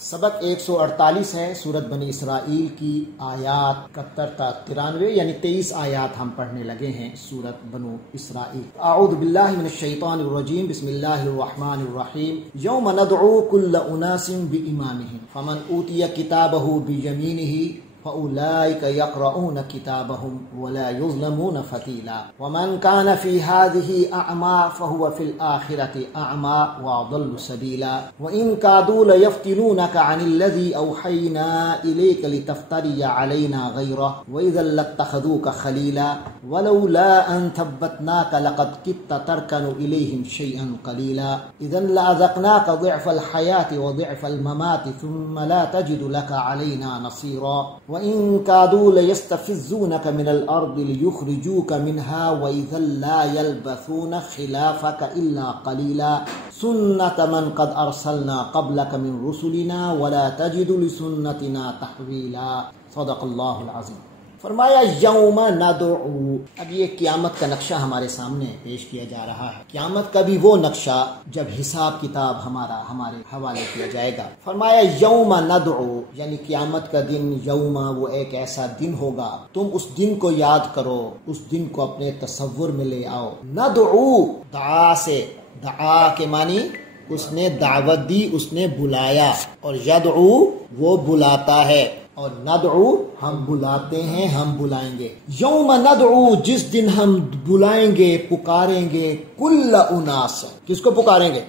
سبق 148 ہے، سورت بنی اسرائیل کی آیات 71 تا 93 یعنی 23 آیات ہم پڑھنے لگے ہیں سورت بنو اسرائیل۔ اعوذ باللہ من الشیطان الرجیم، بسم اللہ الرحمن الرحیم۔ یوم ندعو کل اناس بامامہم فمن اوتی کتابہ بیمینہ فأولئک یقرؤون کتابهم ولا یظلمون فتیلا ومن کان فی هذه اعمی فهو فی الآخرة اعمی واضل سبیلا وان کادوا لیفتنونک عن الذی اوحینا الیک لتفتری علینا غیرہ واذا لاتخذوک خلیلا ولولا ان ثبتناک لقد کدت ترکن الیہم شیئا قلیلا اذا لأذقناک ضعف الحیاة وضعف الممات ثم لا تجد لك علینا نصیرا وَإِن كَادُوا لَيَسْتَفِزُّونَكَ مِنَ الْأَرْضِ لِيُخْرِجُوكَ مِنْهَا وَإِذًا لَا يَلْبَثُونَ خِلَافَكَ إِلَّا قَلِيلًا سُنَّةَ مَنْ قَدْ أَرْسَلْنَا قَبْلَكَ مِنْ رُسُلِنَا وَلَا تَجِدُ لِسُنَّتِنَا تَحْوِيلًا صدق اللہ العظیم۔ فرمایا یوم ندعو، اب یہ قیامت کا نقشہ ہمارے سامنے پیش کیا جا رہا ہے۔ قیامت کا بھی وہ نقشہ جب حساب کتاب ہمارے حوالے کیا جائے گا۔ فرمایا یوم ندعو یعنی قیامت کا دن، یوم وہ ایک ایسا دن ہوگا، تم اس دن کو یاد کرو، اس دن کو اپنے تصور میں لے آؤ۔ ندعو دعا سے، دعا کے معنی اس نے دعوت دی، اس نے بلایا، اور یدعو وہ بلاتا ہے، اور ندعو ہم بلاتے ہیں، ہم بلائیں گے۔ یوم ندعو جس دن ہم بلائیں گے، پکاریں گے، کل اناس، کس کو پکاریں گے؟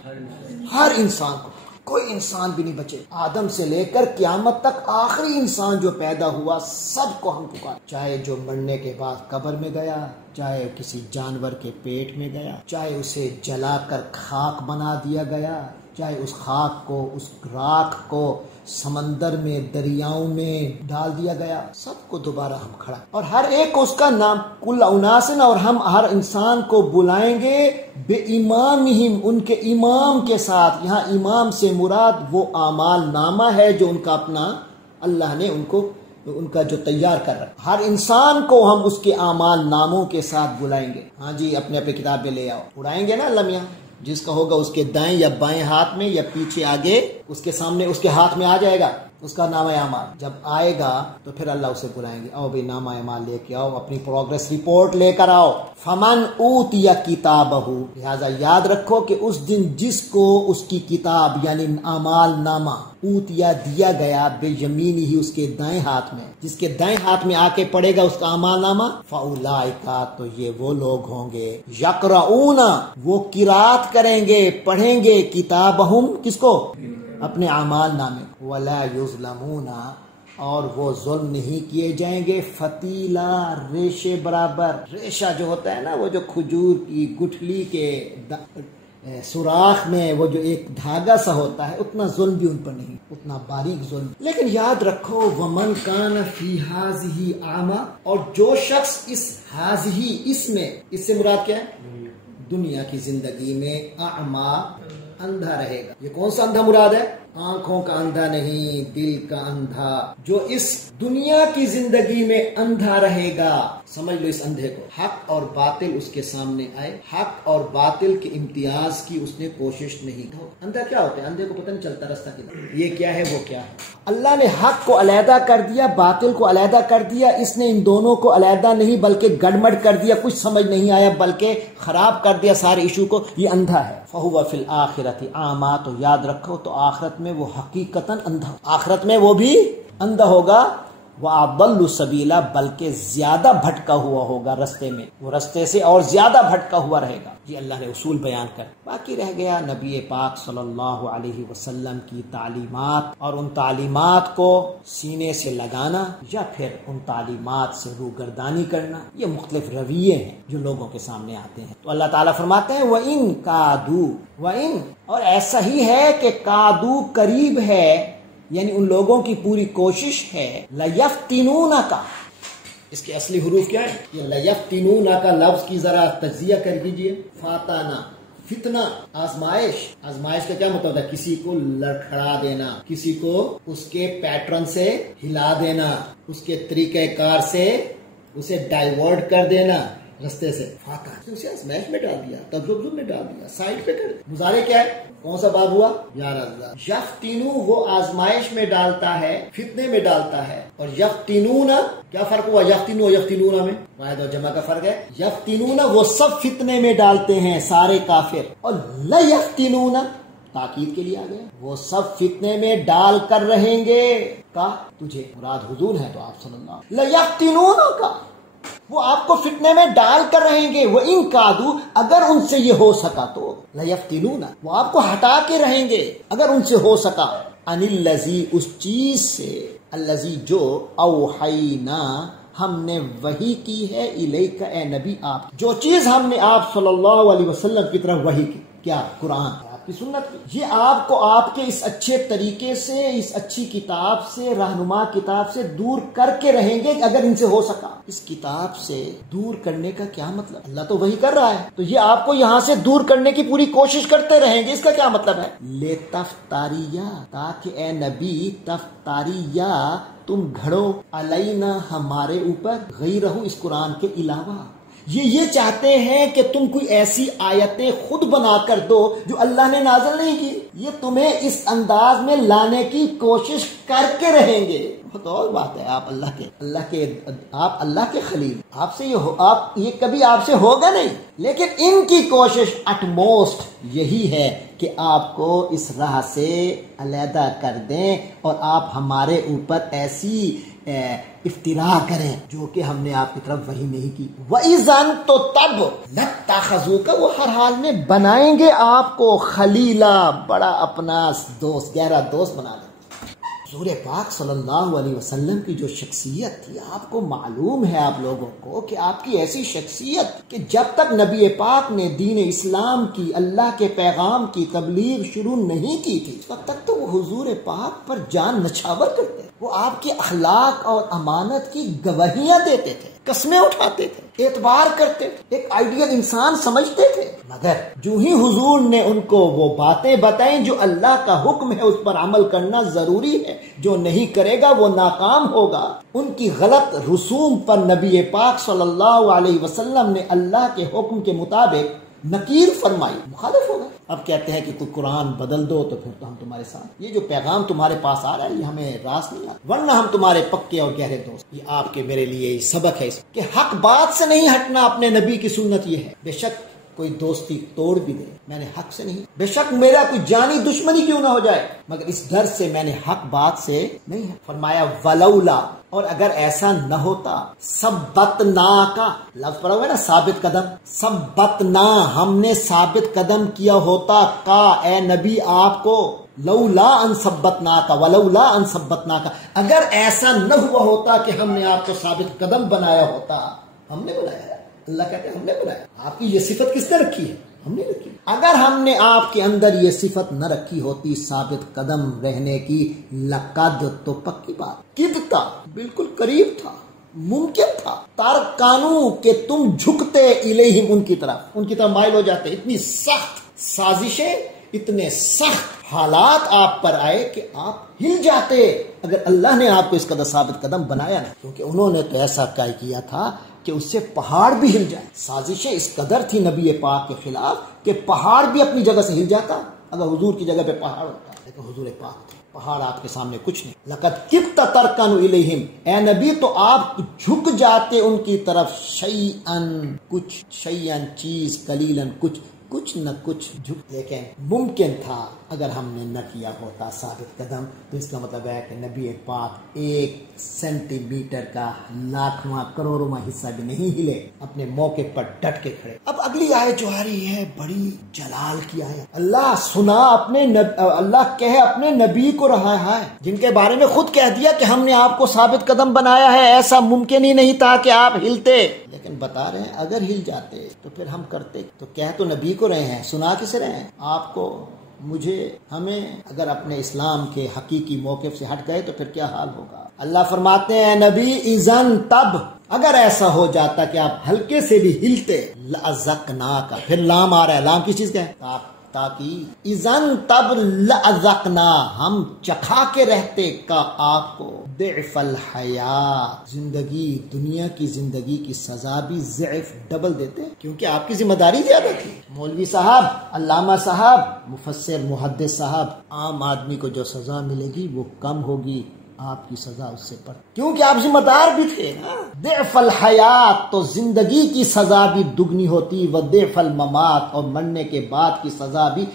ہر انسان کو، کوئی انسان بھی نہیں بچے، آدم سے لے کر قیامت تک آخری انسان جو پیدا ہوا سب کو ہم پکاریں، چاہے جو مرنے کے بعد قبر میں گیا، چاہے کسی جانور کے پیٹ میں گیا، چاہے اسے جلا کر خاک بنا دیا گیا، چاہے اس خاک کو، اس راکھ کو سمندر میں، دریاؤں میں ڈال دیا گیا، سب کو دوبارہ ہم کھڑا، اور ہر ایک کو اس کا نام کل اناسن، اور ہم ہر انسان کو بلائیں گے بے امامہم، ان کے امام کے ساتھ۔ یہاں امام سے مراد وہ اعمال نامہ ہے جو ان کا اپنا اللہ نے ان کا جو تیار کر رہا، ہر انسان کو ہم اس کے اعمال ناموں کے ساتھ بلائیں گے۔ ہاں جی، اپنے اپنے کتاب میں لے آؤ، اڑائیں گے نا اللہ میاں، جس کا ہوگا اس کے دائیں یا بائیں ہاتھ میں یا پیچھے آگے، اس کے سامنے اس کے ہاتھ میں آ جائے گا اس کا نامہ اعمال۔ جب آئے گا تو پھر اللہ اسے بلائیں گے، آؤ بھائی نامہ اعمال لے کے آؤ، اپنی پروگریس رپورٹ لے کر آؤ۔ فمن اوتی کتابہ، لہذا یاد رکھو کہ اس دن جس کو اس کی کتاب یعنی اعمال نامہ اوتیا دیا گیا، بے یمینہ ہی اس کے دائیں ہاتھ میں، جس کے دائیں ہاتھ میں آ کے پڑے گا اس کا اعمال نامہ، فاولئک تو یہ وہ لوگ ہوں گے، یقرؤون وہ قرات کریں گے، پڑھیں گے، کتابہم کس کو؟ اپنے اعمال نامے، ولا یظلمون اور وہ ظلم نہیں کیے جائیں گے، فتیلا ریشے برابر۔ ریشہ جو ہوتا ہے نا، وہ جو کھجور کی گٹھلی کے سوراخ میں وہ جو ایک دھاگا سا ہوتا ہے، اتنا ظلم بھی ان پر نہیں، اتنا باریک ظلم۔ لیکن یاد رکھو ومن کان فی ہذہ اعمی، اور جو شخص اس ہذہ، اس میں، اس سے مراد کیا ہے؟ دنیا کی زندگی میں اعمی اندھا رہے گا۔ یہ کون سا اندھا مراد ہے؟ آنکھوں کا اندھا نہیں، دل کا اندھا، جو اس دنیا کی زندگی میں اندھا رہے گا۔ سمجھ لو اس اندھے کو، حق اور باطل اس کے سامنے آئے، حق اور باطل کے امتیاز کی اس نے کوشش نہیں کی۔ اندھا کیا ہوتا ہے؟ اندھے کو پتہ نہیں چلتا رستہ کدھر، یہ کیا ہے وہ کیا ہے۔ اللہ نے حق کو علیحدہ کر دیا، باطل کو علیحدہ کر دیا، اس نے ان دونوں کو علیحدہ نہیں بلکہ گڑمڑ کر دیا، کچھ سمجھ نہیں آیا بلکہ خراب کر دیا سارے ایشو کو، یہ اندھا ہے۔ فہو فی الآخرۃ اعمی، تو یاد رکھو تو آخرت میں وہ حقیقتاً اندھا، آخرت میں وہ بھی اندھا ہوگا، وَأَضَلُّ سَبِيلًا بلکہ زیادہ بھٹکا ہوا ہوگا رستے میں، وہ رستے سے اور زیادہ بھٹکا ہوا رہے گا۔ یہ اللہ نے اصول بیان کر، باقی رہ گیا نبی پاک صلی اللہ علیہ وسلم کی تعلیمات، اور ان تعلیمات کو سینے سے لگانا یا پھر ان تعلیمات سے روگردانی کرنا، یہ مختلف رویے ہیں جو لوگوں کے سامنے آتے ہیں۔ تو اللہ تعالیٰ فرماتے ہیں وَإِن كَادُوا، وَإِن اور ایسا ہی ہے کہ کادو قریب ہے، یعنی ان لوگوں کی پوری کوشش ہے، لَيَفْتِنُونَكَ، اس کے اصلی حروف کیا ہے؟ یہ لَيَفْتِنُونَكَ لفظ کی ذرا تجزیہ کر دیجئے۔ فاتانہ، فتنہ، آزمائش، آزمائش کا کیا مطلب ہے؟ کسی کو لڑکھڑا دینا، کسی کو اس کے پیٹرن سے ہلا دینا، اس کے طریقہ کار سے اسے ڈائیورٹ کر دینا، رستے سے فاقا اسے اسمیش میں ڈال دیا، تذبذب میں ڈال دیا، سائڈ پہ کر دیا۔ مضارع کیا ہے؟ کون سا باب ہوا؟ 11۔ یفتنو وہ آزمائش میں ڈالتا ہے، فتنے میں ڈالتا ہے، اور یفتنون کیا فرق ہوا؟ یفتنو اور یفتنون میں واحد اور جمع کا فرق ہے۔ یفتنون وہ سب فتنے میں ڈالتے ہیں سارے کافر، اور لیفتنون تاکید کے لیے آ گیا، وہ سب فتنے میں ڈال کر رہیں گے کا تجھے مراد حضور ہے تو آپ صلی اللہ علیہ وسلم، لیفتنون کا وہ آپ کو فتنے میں ڈال کر رہیں گے، وہ ان کادو اگر ان سے یہ ہو سکا تو، لیفتنون وہ آپ کو ہٹا کے رہیں گے اگر ان سے ہو سکا، ان الذی اس چیز سے، الذی جو اوحینا ہم نے وحی کی ہے، الیک اے نبی آپ، جو چیز ہم نے آپ صلی اللہ علیہ وسلم کی طرف وحی کی، کیا؟ قرآن کی سنت کی، یہ آپ کو آپ کے اس اچھے طریقے سے، اس اچھی کتاب سے، رہنما کتاب سے دور کر کے رہیں گے اگر ان سے ہو سکا۔ اس کتاب سے دور کرنے کا کیا مطلب؟ اللہ تو وہی کر رہا ہے تو یہ آپ کو یہاں سے دور کرنے کی پوری کوشش کرتے رہیں گے، اس کا کیا مطلب ہے؟ لے تفتاریہ تاکہ اے نبی تفتاریہ تم گھڑو، علینا ہمارے اوپر، غیرہ اس قرآن کے علاوہ۔ یہ چاہتے ہیں کہ تم کوئی ایسی آیتیں خود بنا کر دو جو اللہ نے نازل نہیں کی، یہ تمہیں اس انداز میں لانے کی کوشش کر کے رہیں گے۔ بہت اور بات ہے، آپ اللہ کے خلیل، آپ سے یہ کبھی آپ سے ہوگا نہیں، لیکن ان کی کوشش اٹ موسٹ یہی ہے کہ آپ کو اس راہ سے علیحدہ کر دیں اور آپ ہمارے اوپر ایسی افتراء کریں جو کہ ہم نے آپ کی طرف وہی نہیں کی۔ وَإِذَن تو تب لَتَّخَذُوكَ وہ ہر حال میں بنائیں گے آپ کو خلیلا، بڑا اپنا دوست، گہرا دوست بنا لیں۔ حضور پاک صلی اللہ علیہ وسلم کی جو شخصیت تھی، آپ کو معلوم ہے آپ لوگوں کو کہ آپ کی ایسی شخصیت کہ جب تک نبی پاک نے دین اسلام کی، اللہ کے پیغام کی تبلیغ شروع نہیں کی تھی، اس وقت تک تو وہ حضور پاک پر جان نچھاور کرتے، وہ آپ کے اخلاق اور امانت کی گواہیاں دیتے تھے، قسمیں اٹھاتے تھے، اعتبار کرتے تھے، ایک آئیڈیل انسان سمجھتے تھے، مگر جو ہی حضور نے ان کو وہ باتیں بتائیں جو اللہ کا حکم ہے اس پر عمل کرنا ضروری ہے، جو نہیں کرے گا وہ ناکام ہوگا، ان کی غلط رسوم پر نبی پاک صلی اللہ علیہ وسلم نے اللہ کے حکم کے مطابق نکیر فرمائی، مخالف ہو گئے۔ اب کہتے ہیں کہ تو قرآن بدل دو تو پھر تو ہم تمہارے ساتھ، یہ جو پیغام تمہارے پاس آ رہا ہے یہ ہمیں راست نہیں آتا، ورنہ ہم تمہارے پکے اور گہرے دوست۔ یہ آپ کے میرے لیے سبق ہے کہ حق بات سے نہیں ہٹنا، اپنے نبی کی سنت یہ ہے، بے شک کوئی دوستی توڑ بھی دے میں نے حق سے نہیں، بے شک میرا کوئی جانی دشمنی کیوں نہ ہو جائے، مگر اس ڈر سے میں نے حق بات سے نہیں ہے۔ فرمایا ولولا اور اگر ایسا نہ ہوتا، ثبتنا کا لفظ پڑھا ہوا ہے نا، ثابت قدم، ثبتنا ہم نے ثابت قدم کیا ہوتا کا اے نبی آپ کو، لولا ان ثبتنا کا ولولا ان ثبتنا کا اگر ایسا نہ ہوا ہوتا کہ ہم نے آپ کو ثابت قدم بنایا ہوتا، ہم نے بنایا ہے، اللہ کہتے ہیں ہم نے بنایا، آپ کی یہ صفت کس نے رکھی ہے؟ ہم نے رکھی۔ اگر ہم نے آپ کے اندر یہ صفت نہ رکھی ہوتی ثابت قدم رہنے کی، لقد تو پکی بات، کدتا بالکل قریب تھا، ممکن تھا، ترکانو کہ تم جھکتے الیہم ان کی طرف مائل ہو جاتے، اتنی سخت سازشیں، اتنے سخت حالات آپ پر آئے کہ آپ ہل جاتے اگر اللہ نے آپ کو اس قدر ثابت قدم بنایا نا، کیونکہ انہوں نے تو ایسا کیا تھا کہ اس سے پہاڑ بھی ہل جائے، سازشیں اس قدر تھی نبی پاک کے خلاف کہ پہاڑ بھی اپنی جگہ سے ہل جاتا اگر حضور کی جگہ پہ پہاڑ ہوتا، لیکن حضور پاک تھے، پہاڑ آپ کے سامنے کچھ نہیں۔ لقد کدت ترکن الیہم اے نبی تو آپ جھک جاتے ان کی طرف، شیئن کچھ، شیئن چیز، قلیلن کچھ نہ کچھ جھک، لیکن ممکن تھا اگر ہم نے نہ کیا ہوتا ثابت قدم تو اس کا مطلب ہے کہ نبی پاک 1 سینٹی میٹر کا لاکھواں کروڑواں حصہ بھی نہیں ہلے، اپنے موقع پر ڈٹ کے کھڑے۔ اب اگلی آیت جو آ رہی ہے بڑی جلال کی آیت، اللہ سنا اللہ کہے اپنے نبی کو رہا ہے جن کے بارے میں خود کہہ دیا کہ ہم نے آپ کو ثابت قدم بنایا ہے، ایسا ممکن ہی نہیں تھا کہ آپ ہلتے، لیکن بتا رہے ہیں اگر ہل جاتے تو پھر ہم کرتے، تو کہہ تو نبی کو رہے ہیں، سنا کسے رہے ہیں؟ آپ کو، مجھے، ہمیں۔ اگر اپنے اسلام کے حقیقی موقف سے ہٹ گئے تو پھر کیا حال ہوگا؟ اللہ فرماتے ہیں نبی اذن تب اگر ایسا ہو جاتا کہ آپ ہلکے سے بھی ہلتے، لَأَذَقْنَاكَ، پھر لام آ رہا ہے، لام کس چیز کا ہے؟ تاکہ اذن تب لأذقنا ہم چکھا کے رہتے کا آپ کو ضعف الحیات زندگی دنیا کی زندگی کی سزا بھی ضعف ڈبل دیتے کیونکہ آپ کی ذمہ داری زیادہ تھی. مولوی صاحب، علامہ صاحب، مفسر، محدث صاحب، عام آدمی کو جو سزا ملے گی وہ کم ہوگی، آپ کی سزا اس سے پر کیونکہ آپ ذمہ دار بھی تھے نا. ضعف الحیات تو زندگی کی سزا بھی دگنی ہوتی، و ضعف الممات اور مرنے کے بعد کی سزا بھی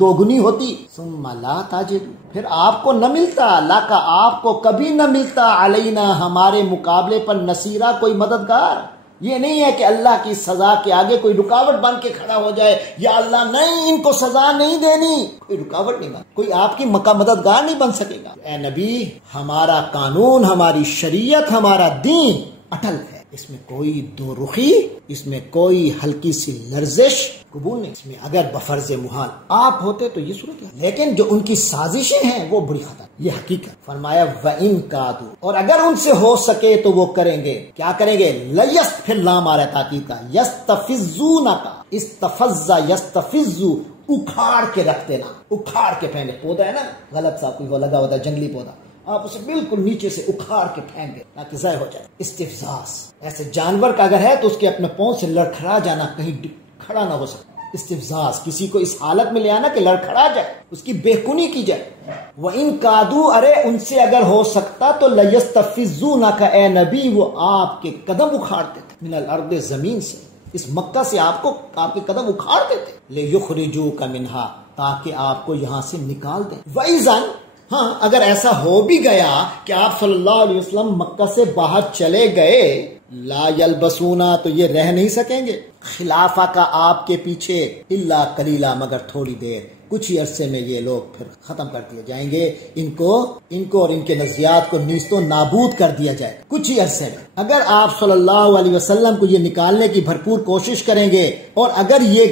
دوگنی ہوتی. ثم لا تجد پھر آپ کو نہ ملتا، لا کا آپ کو کبھی نہ ملتا، علینا ہمارے مقابلے پر نصیرہ کوئی مددگار. یہ نہیں ہے کہ اللہ کی سزا کے آگے کوئی رکاوٹ بن کے کھڑا ہو جائے، یا اللہ نہیں ان کو سزا نہیں دینی، کوئی رکاوٹ نہیں بن، کوئی آپ کی مددگار نہیں بن سکے گا. اے نبی، ہمارا قانون، ہماری شریعت، ہمارا دین اٹل ہے، اس میں کوئی دو رخی، اس میں کوئی ہلکی سی لرزش قبول نہیں. اس میں اگر بفرض محال آپ ہوتے تو یہ صورت ہے، لیکن جو ان کی سازشیں ہیں وہ بڑی خطر، یہ حقیقت. فرمایا وَإِن كَادُوا اور اگر ان سے ہو سکے تو وہ کریں گے. کیا کریں گے؟ لَيَسْتَ پھر لام آ رہا ہے تاکید کا، يَسْتَفِزُّونَكَ استفز يستفز اکھاڑ کے رکھ دینا. اکھاڑ کے پہلے پودا ہے نا غلط سا کوئی وہ لگا ہوتا جنگلی پودا، آپ اسے بالکل نیچے سے اکھاڑ کے پھینک دیں تاکہ ضائع ہو جائے. استفزاز ایسے جانور کا اگر ہے تو اس کے اپنے پاؤں سے لڑکھڑا جانا، کہیں کھڑا نہ ہو سکتا. استفزاز کسی کو اس حالت میں لے آنا کہ لڑکھڑا جائے، اس کی بےخونی کی جائے. وَإِن كَادُوا ارے ان سے اگر ہو سکتا تو لَيَسْتَفِزُّونَكَ اے نبی وہ آپ کے قدم اکھاڑتے تھے، من الارض زمین سے، اس مکہ سے آپ کے قدم اکھاڑ دیتے. لِيُخْرِجُوكَ مِنْهَا تاکہ آپ کو یہاں سے نکال دیں. وَإِذًا ہاں اگر ایسا ہو بھی گیا کہ آپ صلی اللہ علیہ وسلم مکہ سے باہر چلے گئے، لا یلبسونا تو یہ رہ نہیں سکیں گے خلافہ کا آپ کے پیچھے، الا قلیلا مگر تھوڑی دیر، کچھ ہی عرصے میں یہ لوگ پھر ختم کر دیے جائیں گے، ان کو اور ان کے نظریات کو نیست و نابود کر دیا جائے کچھ ہی عرصے میں. اگر آپ صلی اللہ علیہ وسلم کو یہ نکالنے کی بھرپور کوشش کریں گے، اور اگر یہ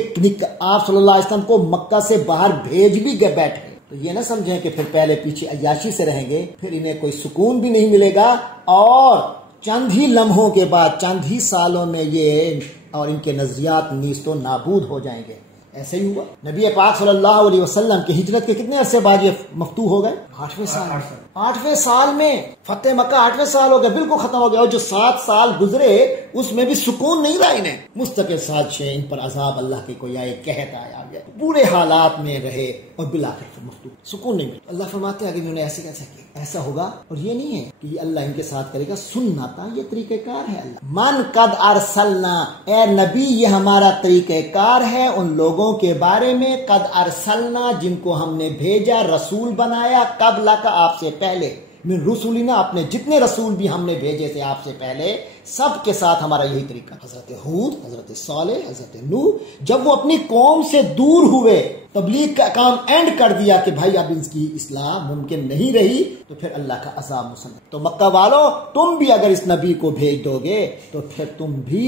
آپ صلی اللہ علیہ وسلم کو مکہ سے باہر بھیج بھی بیٹھے تو یہ نہ سمجھیں کہ پھر پہلے پیچھے عیاشی سے رہیں گے، پھر انہیں کوئی سکون بھی نہیں ملے گا، اور چند ہی لمحوں کے بعد، چند ہی سالوں میں یہ اور ان کے نظریات نیست و نابود ہو جائیں گے. ایسے ہی ہوا. نبی پاک صلی اللہ علیہ وسلم کی ہجرت کے کتنے عرصے بعد یہ مفتوح ہو گئے؟ 8ویں سال. 8ویں سال میں فتح مکہ 8ویں سال ہو گیا، بالکل ختم ہو گیا. اور جو 7 سال گزرے اس میں بھی سکون نہیں رہا انہیں، مستقل سازشیں، ان پر عذاب اللہ کے کوئی آئے، قحط آیا، برے حالات میں رہے اور بالآخر پھر مفتوح، سکون نہیں ملا. اللہ فرماتے ہیں اگر انہوں نے ایسے کیسا کیا ایسا ہوگا. اور یہ نہیں ہے کہ یہ اللہ ان کے ساتھ کرے گا، سنتا یہ طریقہ کار ہے اللہ. من قد ارسلنا اے نبی یہ ہمارا طریقہ کار ہے ان لوگوں کے بارے میں، قد ارسلنا جن کو ہم نے بھیجا، رسول بنایا، قبل کا آپ سے پہلے، من رسولنا اپنے جتنے رسول بھی ہم نے بھیجے تھے آپ سے پہلے، سب کے ساتھ ہمارا یہی طریقہ. حضرت ہود، حضرت صالح، حضرت نوح جب وہ اپنی قوم سے دور ہوئے، تبلیغ کا کام اینڈ کر دیا کہ بھائی اب اس کی اصلاح ممکن نہیں رہی، تو پھر اللہ کا عذاب مسلط. تو مکہ والوں تم بھی اگر اس نبی کو بھیج دو گے تو پھر تم بھی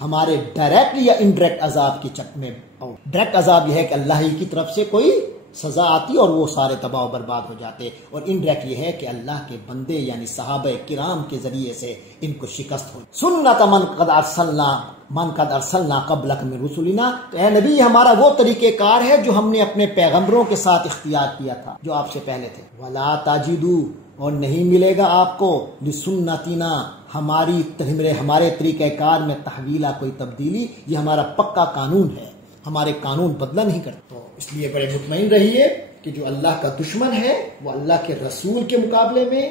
ہمارے ڈائریکٹ یا انڈائریکٹ عذاب کی چک میں آؤ. ڈائریکٹ عذاب یہ ہے کہ اللہ ہی کی طرف سے کوئی سزا آتی اور وہ سارے تباہ و برباد ہو جاتے، اور انڈائریکٹ یہ ہے کہ اللہ کے بندے یعنی صحابہ کرام کے ذریعے سے ان کو شکست ہو. سنت من قد ارسلنا قبلک من رسولنا تو اے نبی ہمارا وہ طریقہ کار ہے جو ہم نے اپنے پیغمبروں کے ساتھ اختیار کیا تھا جو آپ سے پہلے تھے. ولا تجدو اور نہیں ملے گا آپ کو لسنتنا ہمارے طریقہ کار میں تحویلا کوئی تبدیلی، یہ ہمارا پکا قانون ہے، ہمارے قانون بدلا نہیں کرتے. تو اس لیے بڑے مطمئن رہیے کہ جو اللہ کا دشمن ہے وہ اللہ کے رسول کے مقابلے میں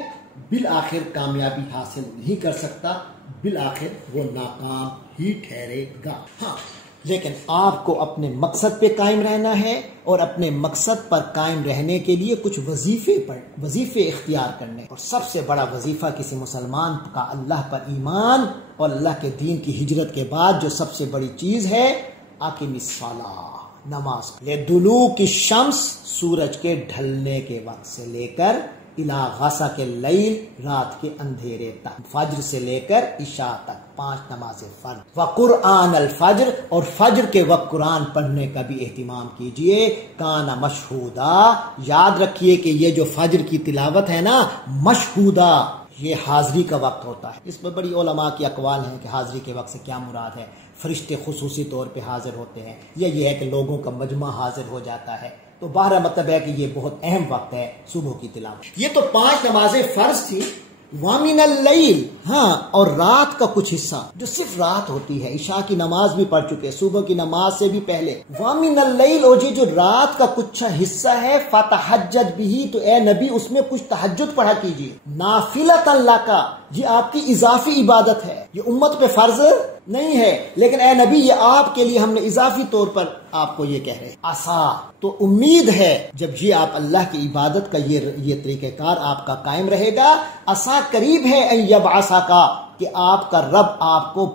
بالآخر کامیابی حاصل نہیں کر سکتا، بالآخر وہ ناکام ہی ٹھہرے گا. ہاں لیکن آپ کو اپنے مقصد پہ قائم رہنا ہے، اور اپنے مقصد پر قائم رہنے کے لیے کچھ وظیفے اختیار کرنے. اور سب سے بڑا وظیفہ کسی مسلمان کا اللہ پر ایمان اور اللہ کے دین کی ہجرت کے بعد جو سب سے بڑی چیز ہے، اقیم الصلاۃ، نماز. لدلوک الشمس سورج کے ڈھلنے کے وقت سے لے کر الی غسق اللیل رات کے اندھیرے تک، فجر سے لے کر عشاء تک 5 نمازیں فرض. وقرآن الفجر اور فجر کے وقت قرآن پڑھنے کا بھی اہتمام کیجئے. کان مشہودا یاد رکھیے کہ یہ جو فجر کی تلاوت ہے نا، مشہودا یہ حاضری کا وقت ہوتا ہے۔ اس پر بڑی علماء کی اقوال ہیں کہ حاضری کے وقت سے کیا مراد ہے، فرشتے خصوصی طور پہ حاضر ہوتے ہیں یا یہ ہے کہ لوگوں کا مجمع حاضر ہو جاتا ہے۔ تو بہرحال مطلب ہے کہ یہ بہت اہم وقت ہے صبح کی تلاوت۔ یہ تو 5 نمازیں فرض تھی۔ وَمِنَ اللَّيْلِ، ہاں، اور رات کا کچھ حصہ جو صرف رات ہوتی ہے، عشاء کی نماز بھی پڑھ چکے، صبح کی نماز سے بھی پہلے۔ وَمِنَ اللَّيْلِ، اور یہ جو رات کا کچھ حصہ ہے، فَتَحَجَّدْ بِهِ، تو اے نبی اس میں کچھ تہجد پڑھا کیجیے، نافلۃ لَکَ، یہ آپ کی اضافی عبادت ہے، یہ امت پہ فرض نہیں ہے، لیکن اے نبی یہ آپ کے لیے ہم نے اضافی طور پر آپ کو یہ کہہ رہے ہیں۔ عسا، تو امید ہے جب یہ آپ اللہ کی عبادت کا یہ طریقہ کار آپ کا قائم رہے گا، عسا قریب ہے ان یبعثک، کہ آپ کا رب آپ کو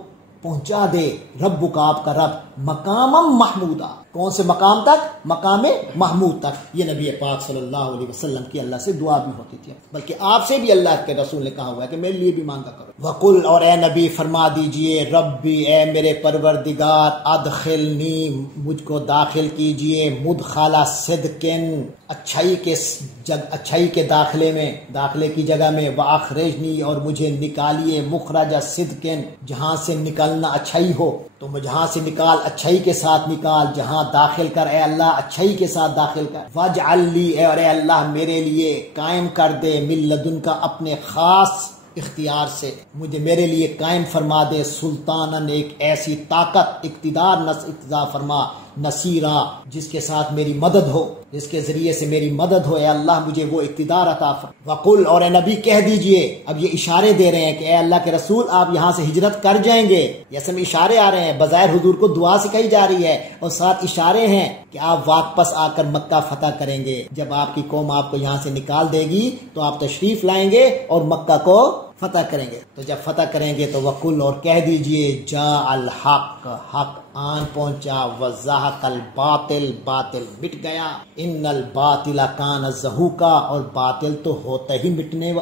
پہنچا دے، رب کا آپ کا رب مقام محمودہ، کون سے مقام تک؟ مقام محمود تک۔ یہ نبی پاک صلی اللہ علیہ وسلم کی اللہ سے دعا بھی ہوتی تھی، بلکہ آپ سے بھی اللہ کے رسول نے کہا ہوا ہے کہ میرے لیے بھی مانگا کرو۔ وقل، اور اے نبی فرما دیجئے، ربی، اے میرے پروردگار، ادخلنی، مجھ کو داخل کیجئے، مدخلا صدقن، اچھائی کے داخلے میں، داخلے کی جگہ میں، واخرجنی، اور مجھے نکالیے، مخرج صدقن، جہاں سے نکلنا اچھائی ہو، تو جہاں سے نکال اچھائی کے ساتھ نکال، جہاں داخل کر اے اللہ اچھائی کے ساتھ داخل کر۔ واجعل لی، اور اے اللہ میرے لیے قائم کر دے، من لدن کا، اپنے خاص اختیار سے مجھے میرے لیے قائم فرما دے، سلطانن، ایک ایسی طاقت، اقتدار، اقتدار فرما، نصیرہ، جس کے ساتھ میری مدد ہو، جس کے ذریعے سے میری مدد ہو، اے اللہ مجھے وہ اقتدار عطا فرما۔ وقل، اور اے نبی کہہ دیجئے، اب یہ اشارے دے رہے ہیں کہ اے اللہ کے رسول آپ یہاں سے ہجرت کر جائیں گے، یہ میں اشارے آ رہے ہیں، بظاہر حضور کو دعا سکھائی جا رہی ہے اور ساتھ اشارے ہیں کہ آپ واپس آ کر مکہ فتح کریں گے، جب آپ کی قوم آپ کو یہاں سے نکال دے گی تو آپ تشریف لائیں گے اور مکہ کو فتح کریں گے۔ تو جب فتح کریں گے تو وقل، اور کہہ دیجئے، جاء الحق، حق آن پہنچا، وزہق الباطل، باطل مٹ گیا، ان الباطل کان زہوقا، اور باطل تو ہوتا ہی مٹنے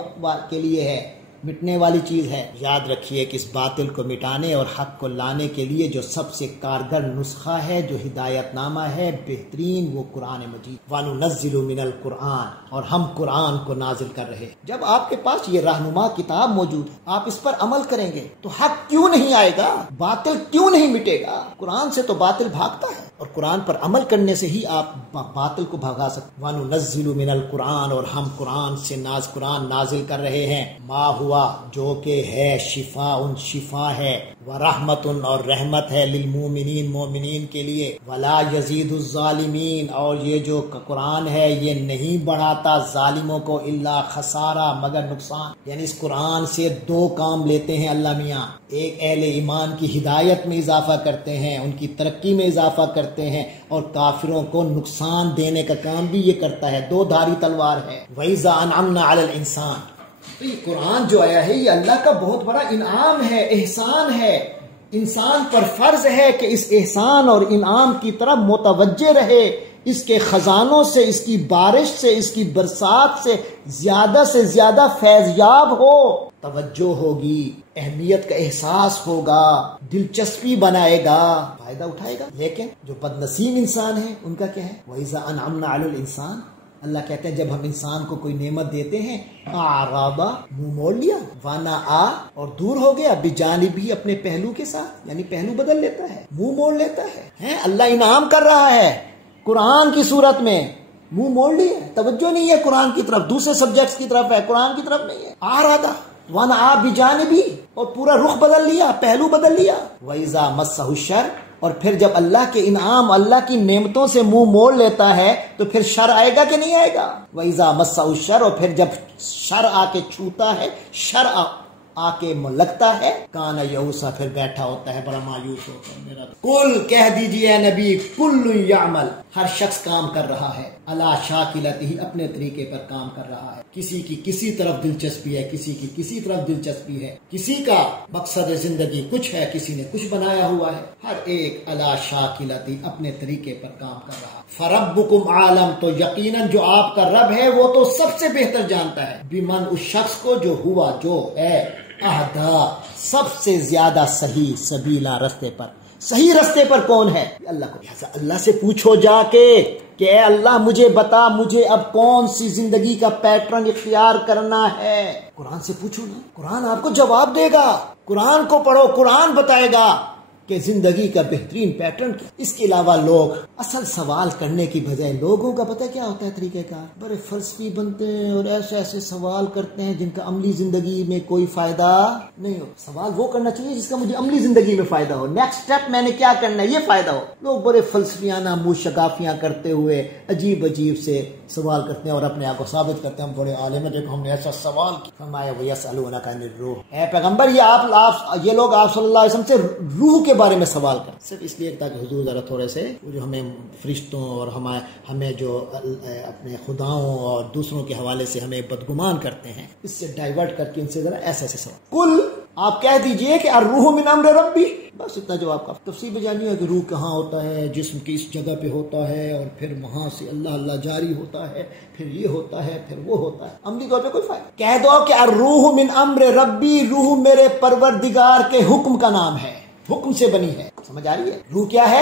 کے لیے ہے، مٹنے والی چیز ہے۔ یاد رکھیے کہ اس باطل کو مٹانے اور حق کو لانے کے لیے جو سب سے کارگر نسخہ ہے، جو ہدایت نامہ ہے بہترین، وہ قرآن مجید۔ وَنُنَزِّلُ مِنَ الْقُرْآنِ، اور ہم قرآن کو نازل کر رہے۔ جب آپ کے پاس یہ رہنما کتاب موجود ہے، آپ اس پر عمل کریں گے تو حق کیوں نہیں آئے گا، باطل کیوں نہیں مٹے گا؟ قرآن سے تو باطل بھاگتا ہے، اور قرآن پر عمل کرنے سے ہی آپ باطل کو بھگا سکتے۔ وَنُنَزِّلُ مِنَ الْقُرْآنِ، اور ہم قرآن سے قرآن نازل کر رہے ہیں، ما ہوا، جو کہ ہے، شفا ہے، ورحمتن، اور رحمت ہے، للمومنین، مومنین کے لیے، ولا یزید الظالمین، اور یہ جو قرآن ہے یہ نہیں بڑھاتا ظالموں کو الا خسارہ، مگر نقصان۔ یعنی اس قرآن سے 2 کام لیتے ہیں اللہ میاں، ایک اہل ایمان کی ہدایت میں اضافہ کرتے ہیں، ان کی ترقی میں اضافہ کرتے ہیں، اور کافروں کو نقصان دینے کا کام بھی یہ کرتا ہے، 2 دھاری تلوار ہے۔ وَإِذَا أَنْعَمْنَا عَلَى الْإِنسَانِ، تو یہ قرآن جو آیا ہے یہ اللہ کا بہت بڑا انعام ہے، احسان ہے، انسان پر فرض ہے کہ اس احسان اور انعام کی طرف متوجہ رہے، اس کے خزانوں سے، اس کی بارش سے، اس کی برسات سے زیادہ فیض یاب ہو، توجہ ہوگی، اہمیت کا احساس ہوگا، دلچسپی بنائے گا، فائدہ اٹھائے گا۔ لیکن جو بدنصیب انسان ہے ان کا کیا ہے؟ وَإِذَا أَنْعَمْنَا عَلَى الْإِنسَانِ، اللہ کہتے ہیں جب ہم انسان کو کوئی نعمت دیتے ہیں، اعرض، منہ موڑ لیا، ونأى، اور دور ہو گیا، بجانبہ، اپنے پہلو کے ساتھ، یعنی پہلو بدل لیتا ہے، منہ موڑ لیتا ہے۔ اللہ انعام کر رہا ہے قرآن کی صورت میں، منہ موڑ لیا، توجہ نہیں ہے قرآن کی طرف، دوسرے سبجیکٹس کی طرف ہے، قرآن کی طرف نہیں ہے۔ اعرض ونأى بجانبہ، اور پورا رخ بدل لیا، پہلو بدل لیا۔ وَإِذَا مَسَّهُ الشَّرُّ، اور پھر جب اللہ کے انعام، اللہ کی نعمتوں سے منہ موڑ لیتا ہے تو پھر شر آئے گا کہ نہیں آئے گا؟ وَإِذَا مَسَّهُ الشَّرُّ، اور پھر جب شر آ کے چھوتا ہے، شر آ کے لگتا ہے، کانا یئوسا، پھر بیٹھا ہوتا ہے، بڑا مایوس ہوتا ہے۔ میرا قل، کہہ دیجئے اے نبی، کل یعمل، ہر شخص کام کر رہا ہے، علی شاکلتہ، اپنے طریقے پر کام کر رہا ہے، کسی کی کسی طرف دلچسپی ہے، کسی کی کسی طرف دلچسپی ہے، کسی کا مقصد زندگی کچھ ہے، کسی نے کچھ بنایا ہوا ہے، ہر ایک علی شاکلتہ، اپنے طریقے پر کام کر رہا ہے۔ فربکم عالم، تو یقیناً جو آپ کا رب ہے وہ تو سب سے بہتر جانتا ہے، بمن، اس شخص کو، جو ہوا، جو ہے، اہدا، سب سے زیادہ صحیح، سبیلا، رستے پر، صحیح رستے پر کون ہے؟ اللہ کو۔ اللہ سے پوچھو جا کے کہ اے اللہ مجھے بتا مجھے اب کون سی زندگی کا پیٹرن اختیار کرنا ہے. قرآن سے پوچھو نا، قرآن آپ کو جواب دے گا. قرآن کو پڑھو، قرآن بتائے گا کہ زندگی کا بہترین پیٹرن کیا. اس کے علاوہ لوگ اصل سوال کرنے کی بجائے لوگوں کا پتہ کیا ہوتا ہے طریقہ کار، بڑے فلسفی بنتے ہیں اور ایسے ایسے سوال کرتے ہیں جن کا عملی زندگی میں کوئی فائدہ نہیں ہو. سوال وہ کرنا چاہیے جس کا مجھے عملی زندگی میں فائدہ ہو، نیکسٹ اسٹیپ میں نے کیا کرنا ہے یہ فائدہ ہو. لوگ بڑے فلسفیانہ منہ شگافیاں کرتے ہوئے عجیب عجیب سے سوال کرتے ہیں اور اپنے آپ کو ثابت کرتے ہیں ہم بڑے عالم ہیں، دیکھو ہم نے ایسا سوال کیا. فرمایا وَيَسْأَلُونَكَ عَنِ الرُّوحِ، اے پیغمبر یہ لوگ آپ صلی اللہ علیہ وسلم سے روح کے بارے میں سوال کریں صرف اس لیے تاکہ حضور ذرا تھوڑے سے جو ہمیں فرشتوں اور ہمیں جو اپنے خداؤں اور دوسروں کے حوالے سے ہمیں بدگمان کرتے ہیں اس سے ڈائیورٹ کر کے ان سے ذرا ایسے سوال. کل آپ کہہ دیجئے کہ الروح من امر ربی، بس اتنا جواب کا. تفصیل بھی جانیے کہ روح کہاں ہوتا ہے، جسم کی اس جگہ پہ ہوتا ہے اور پھر وہاں سے اللہ اللہ جاری ہوتا ہے، پھر یہ ہوتا ہے پھر وہ ہوتا ہے. عملی طور پہ کوئی فائدہ. کہہ دو کہ الروح من امر ربی، روح میرے پروردگار کے حکم کا نام ہے، حکم سے بنی ہے. سمجھ آ رہی ہے؟ روح کیا ہے؟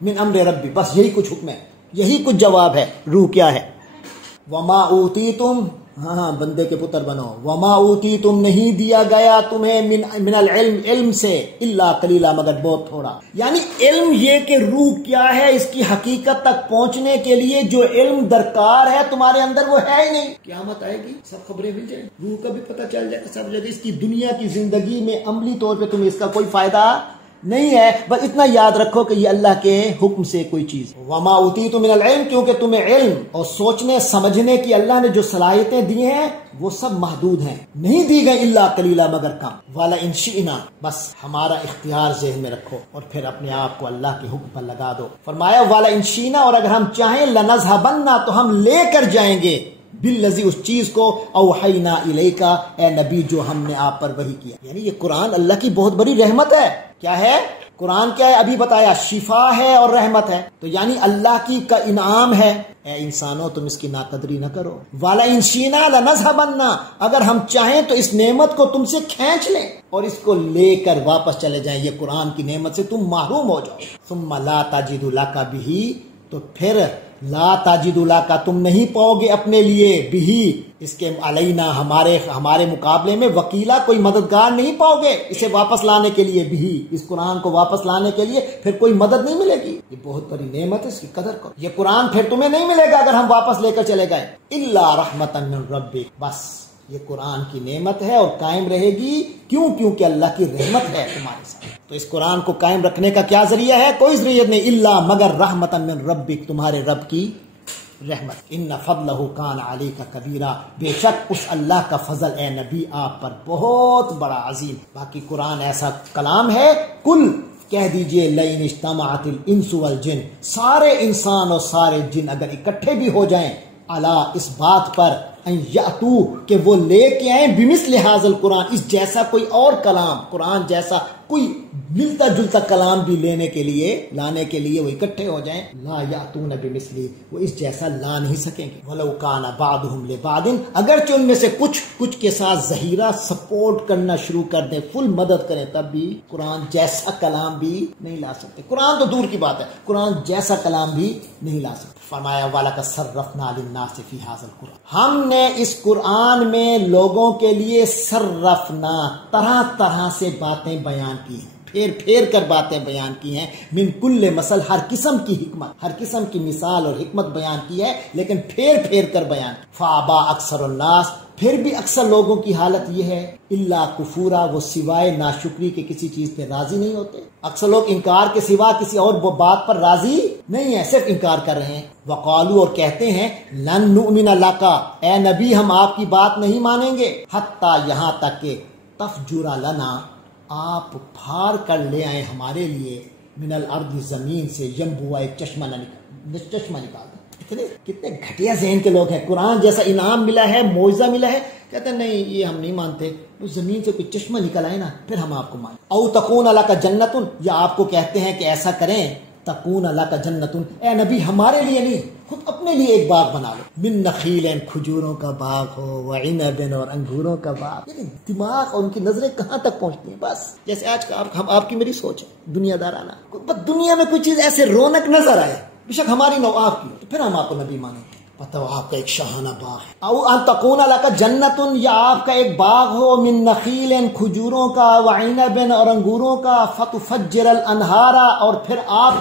من امر ربی، بس یہی کچھ حکم ہے، یہی کچھ جواب ہے. روح کیا ہے؟ وما اوتیتم، ہاں بندے کے پتر بنو. وما اوتیتم، نہیں دیا گیا تمہیں من العلم، علم سے، الا قلیلا، مگر بہت تھوڑا. یعنی علم یہ کہ روح کیا ہے اس کی حقیقت تک پہنچنے کے لیے جو علم درکار ہے تمہارے اندر وہ ہے ہی نہیں. قیامت آئے گی سب خبریں مل جائیں، روح کا بھی پتہ چل جائے گا، سب جگہ. اس کی دنیا کی زندگی میں عملی طور پہ تمہیں اس کا کوئی فائدہ نہیں ہے. بس اتنا یاد رکھو کہ یہ اللہ کے حکم سے کوئی چیز. وما اوتیتم من العلم، کیونکہ تمہیں علم اور سوچنے سمجھنے کی اللہ نے جو صلاحیتیں دی ہیں وہ سب محدود ہیں، نہیں دی گئی الا قلیلا، مگر کم. والا ان شئنا، بس ہمارا اختیار ذہن میں رکھو اور پھر اپنے آپ کو اللہ کے حکم پر لگا دو. فرمایا والا ان شئنا، اور اگر ہم چاہیں لنذهبن، تو ہم لے کر جائیں گے، بالذی، اس چیز کو، اوحینا الیک، اے نبی جو ہم نے آپ پر وحی کیا. یعنی یہ قرآن اللہ کی بہت بڑی رحمت ہے. کیا ہے قرآن؟ کیا ہے؟ ابھی بتایا، شفا ہے اور رحمت ہے. تو یعنی اللہ کی کا انعام ہے. اے انسانوں تم اس کی ناقدری نہ کرو. والا ان شئنا لنذهبن، اگر ہم چاہیں تو اس نعمت کو تم سے کھینچ لیں اور اس کو لے کر واپس چلے جائیں، یہ قرآن کی نعمت سے تم محروم ہو جاؤ. ثم لا تجد لک بہ، تو پھر لا تجد لک، تم نہیں پاؤ گے اپنے لیے، بہ، اس کے علینا، ہمارے مقابلے میں، وکیلا، کوئی مددگار نہیں پاؤ گے اسے واپس لانے کے لیے. بھی اس قرآن کو واپس لانے کے لیے پھر کوئی مدد نہیں ملے گی. یہ بہت بڑی نعمت ہے، اس کی قدر کرو. یہ قرآن پھر تمہیں نہیں ملے گا اگر ہم واپس لے کر چلے گئے. الا رحمتا من ربک، بس یہ قرآن کی نعمت ہے اور قائم رہے گی. کیوں؟ کیونکہ اللہ کی رحمت ہے تمہارے ساتھ. تو اس قرآن کو قائم رکھنے کا کیا ذریعہ ہے؟ کوئی ذریعہ نہیں. الا، مگر رحمتا من ربک، تمہارے رب کی رحمت. ان فضلہ کان علیک کبیرہ، بے شک اس اللہ کا فضل اے نبی آپ پر بہت بڑا عظیم. باقی قرآن ایسا کلام ہے. کل، کہہ دیجئے، لئن اجتمعت الانس والجن، سارے انسان اور سارے جن اگر اکٹھے بھی ہو جائیں، علی، اس بات پر، ان یاتو، کہ وہ لے کے آئیں، بمثل ھذا القرآن، اس جیسا کوئی اور کلام، قرآن جیسا کوئی ملتا جلتا کلام بھی لانے کے لیے وہ اکٹھے ہو جائیں، لا یاتون بمثلی، وہ اس جیسا لا نہیں سکیں گے. ولو کان بعضهم لبعض، اگرچہ ان میں سے کچھ کے ساتھ ظہیرہ سپورٹ کرنا شروع کر دیں، فل مدد کریں، تب بھی قرآن جیسا کلام بھی نہیں لا سکتے. قرآن تو دور کی بات ہے، قرآن جیسا کلام بھی نہیں لا سکتے. فرمایا وَلَقَدْ صَرَّفْنَا لِلنَّاسِ فِي هَذَا الْقُرْآنِ، ہم نے اس قرآن میں لوگوں کے لیے صرفنا، طرح طرح سے باتیں بیان کی ہیں، پھیر کر باتیں بیان کی ہیں. من کل مثل، ہر قسم کی حکمت، ہر قسم کی مثال اور حکمت بیان کی ہے، لیکن پھیر کر بیان. فابا اکثر الناس، پھر بھی اکثر لوگوں کی حالت یہ ہے، الا کفورا، وہ سوائے ناشکری کے کسی چیز پہ راضی نہیں ہوتے. اکثر لوگ انکار کے سوا کسی اور بات پر راضی نہیں ہے، صرف انکار کر رہے ہیں. وقالو، اور کہتے ہیں، لن نؤمن لک، اے نبی ہم آپ کی بات نہیں مانیں گے، حتی، یہاں تک کہ، تفجر لنا، آپ پھاڑ کر لے آئیں ہمارے لیے، من الارض، زمین سے، ینبوع، ایک چشمہ نکال دیں. کتنے گھٹیا ذہن کے لوگ ہیں. قرآن جیسا انعام ملا ہے، معجزہ ملا ہے، کہتے ہیں نہیں یہ ہم نہیں مانتے، اس زمین سے کوئی چشمہ نکل آئے نا پھر ہم آپ کو مانیں. او تکون لک جنت، یا آپ کو کہتے ہیں کہ ایسا کریں، تکون لک جنت، اے نبی ہمارے لیے نہیں، خود اپنے لیے ایک باغ بنا لو، من نخیل، کھجوروں کا باغ ہو، وعنب، اور انگوروں کا باغ. دماغ اور ان کی نظریں کہاں تک پہنچتی ہیں. بس جیسے آج کا آپ کی میری سوچ ہے دنیا دارانہ، دنیا میں کوئی چیز ایسے رونق نظر آئے، بے شک ہماری نو آپ کی، پھر ہم آپ کو نبی مانیں گے۔ بتاؤ آپ کا ایک شاہانہ باغ ہے، او ان تکون لک جنت، یا آپ کا ایک باغ ہو، من نخیل، کھجوروں کا، وعنب، اور انگوروں کا، فتفجر الانہار، اور پھر آپ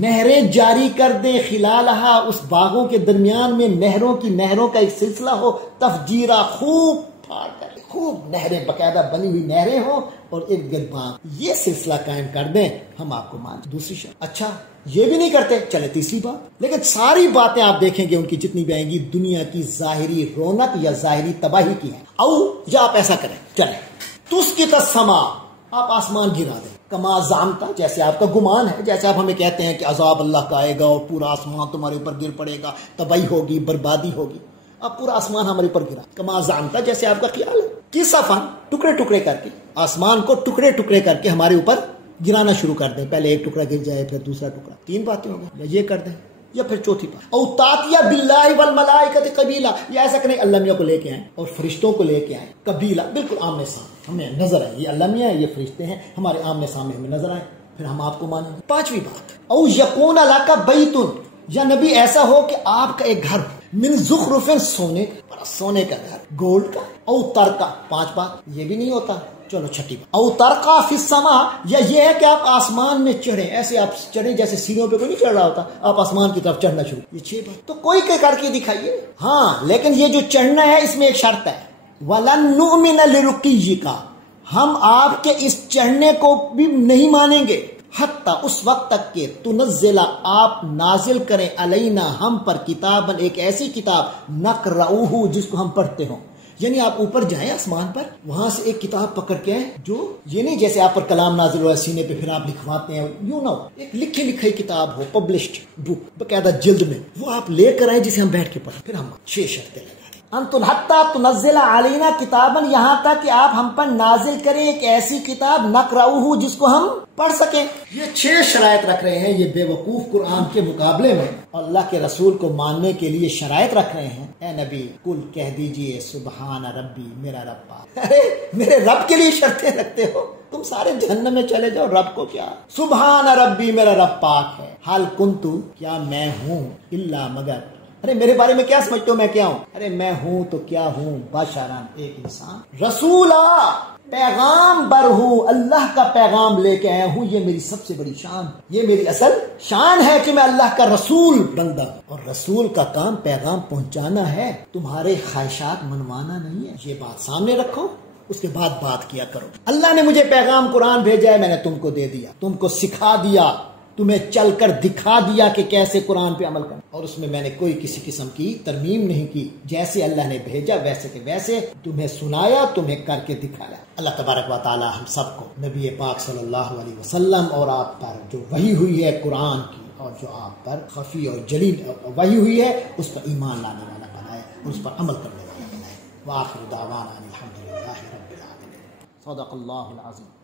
نہریں جاری کر دیں، خلالہا، اس باغوں کے درمیان میں نہروں کا ایک سلسلہ ہو، تفجیرہ، خوب پھاڑ کر، خوب نہریں، باقاعدہ بنی ہوئی نہریں ہوں اور ارد گرد باغ، یہ سلسلہ قائم کر دیں، ہم آپ کو مان۔ دوسری شرط، اچھا یہ بھی نہیں کرتے، چلے تیسری بات، لیکن ساری باتیں آپ دیکھیں گے ان کی جتنی بھی آئیں گی دنیا کی ظاہری رونق یا ظاہری تباہی کی ہے۔ او یا آپ ایسا کریں، چلیں تسقط السماء، آپ آسمان گرا دیں، کما زعمتا، جیسے آپ کا گمان ہے، جیسے آپ ہمیں کہتے ہیں کہ عذاب اللہ کا آئے گا اور پورا آسمان تمہارے اوپر گر پڑے گا، تباہی ہوگی، بربادی ہوگی، اب پورا آسمان ہمارے اوپر گرا، کما زعمتا، جیسے آپ کا خیال ہے، کسفن، ٹکڑے ٹکڑے کر کے، آسمان کو ٹکڑے ٹکڑے کر کے ہمارے اوپر گرانا شروع کر دیں، پہلے ایک ٹکڑا گر جائے پھر دوسرا ٹکڑا، تین باتیں ہو گئی، یا یہ کر دیں یا پھر چوتھی بات، او تاتیا باللہ والملائکۃ قبیلہ، یا ایسا کریں اللہ میاں کو لے کے آئیں اور فرشتوں کو لے کے آئیں، قبیلہ، بالکل آمنے سامنے ہمیں نظر آئے، یہ اللہ میاں ہے، یہ فرشتے ہیں، ہمارے آمنے سامنے ہمیں نظر آئے، پھر ہم آپ کو مانیں گے۔ پانچویں بات، او یکون لک بیت، یا نبی ایسا ہو کہ آپ کا ایک گھر من زخرف، سونے کا گھر، گولڈ کا، او ترکا، پانچ بات، یہ بھی نہیں ہوتا، چلو چھٹی بات، او ترقا فی السماء، یا یہ ہے کہ آپ آسمان میں چڑھیں، ایسے آپ چڑھیں جیسے سیڑھیوں پہ کوئی نہیں چڑھ رہا ہوتا، آپ آسمان کی طرف چڑھنا شروع، یہ چھ بات تو کوئی کر کے دکھائیے۔ ہاں لیکن یہ جو چڑھنا ہے اس میں ایک شرط ہے، وَلَن نُؤْمِنَ لِرُقِيِّكَ، ہم آپ کے اس چڑھنے کو بھی نہیں مانیں گے، حتیٰ اس وقت تک کہ تنزلہ، آپ نازل کریں، علینا، ہم پر، کتاباً، ایک ایسی کتاب، نقرؤہ، جس کو ہم پڑھتے ہوں، یعنی آپ اوپر جائیں آسمان پر، وہاں سے ایک کتاب پکڑ کے آئیں، جو یہ نہیں جیسے آپ پر کلام نازل ہوا سینے پہ پھر آپ لکھواتے ہیں، یوں نہ ہو، ایک لکھی کتاب ہو، پبلشڈ بک، باقاعدہ جلد میں، وہ آپ لے کر آئیں جسے ہم بیٹھ کے پڑھیں، پھر ہم 6 شرطیں لگا انتم حتیٰ تنزل علینا کتاباً، یہاں تک کہ آپ ہم پر نازل کریں ایک ایسی کتاب، نقرؤہ، جس کو ہم پڑھ سکیں۔ یہ 6 شرائط رکھ رہے ہیں یہ بے وقوف قرآن کے مقابلے میں، اور اللہ کے رسول کو ماننے کے لیے شرائط رکھ رہے ہیں۔ اے نبی کل کہہ دیجئے سبحان ربی، میرا رب پاک۔ ارے میرے رب کے لیے شرطیں رکھتے ہو، تم سارے جہنم میں چلے جاؤ، رب کو کیا، سبحان ربی، میرا رب پاک ہے، حل کنتو، کیا میں ہوں، الا مگر، ارے میرے بارے میں کیا سمجھتے ہو میں کیا ہوں، ارے میں ہوں تو کیا ہوں، بشرا، ایک انسان، رسولا، پیغام بر ہوں، اللہ کا پیغام لے کے آیا ہوں، یہ میری سب سے بڑی شان، یہ میری اصل شان ہے کہ میں اللہ کا رسول بندہ، اور رسول کا کام پیغام پہنچانا ہے، تمہارے خواہشات منوانا نہیں ہے، یہ بات سامنے رکھو، اس کے بعد بات کیا کرو۔ اللہ نے مجھے پیغام قرآن بھیجا ہے، میں نے تم کو دے دیا، تم کو سکھا دیا، تمہیں چل کر دکھا دیا کہ کیسے قرآن پہ عمل کرنا، اور اس میں میں نے کوئی کسی قسم کی ترمیم نہیں کی، جیسے اللہ نے بھیجا ویسے کہ ویسے تمہیں سنایا، تمہیں کر کے دکھایا۔ اللہ تبارک و تعالی ہم سب کو نبی پاک صلی اللہ علیہ وسلم اور آپ پر جو وحی ہوئی ہے قرآن کی، اور جو آپ پر خفی اور جلی وحی ہوئی ہے، اس پر ایمان لانے والا بنائے اور اس پر عمل کرنے والا بنائے۔ وآخر دعوانا الحمدللہ رب العالمین۔ صدق اللہ العظیم۔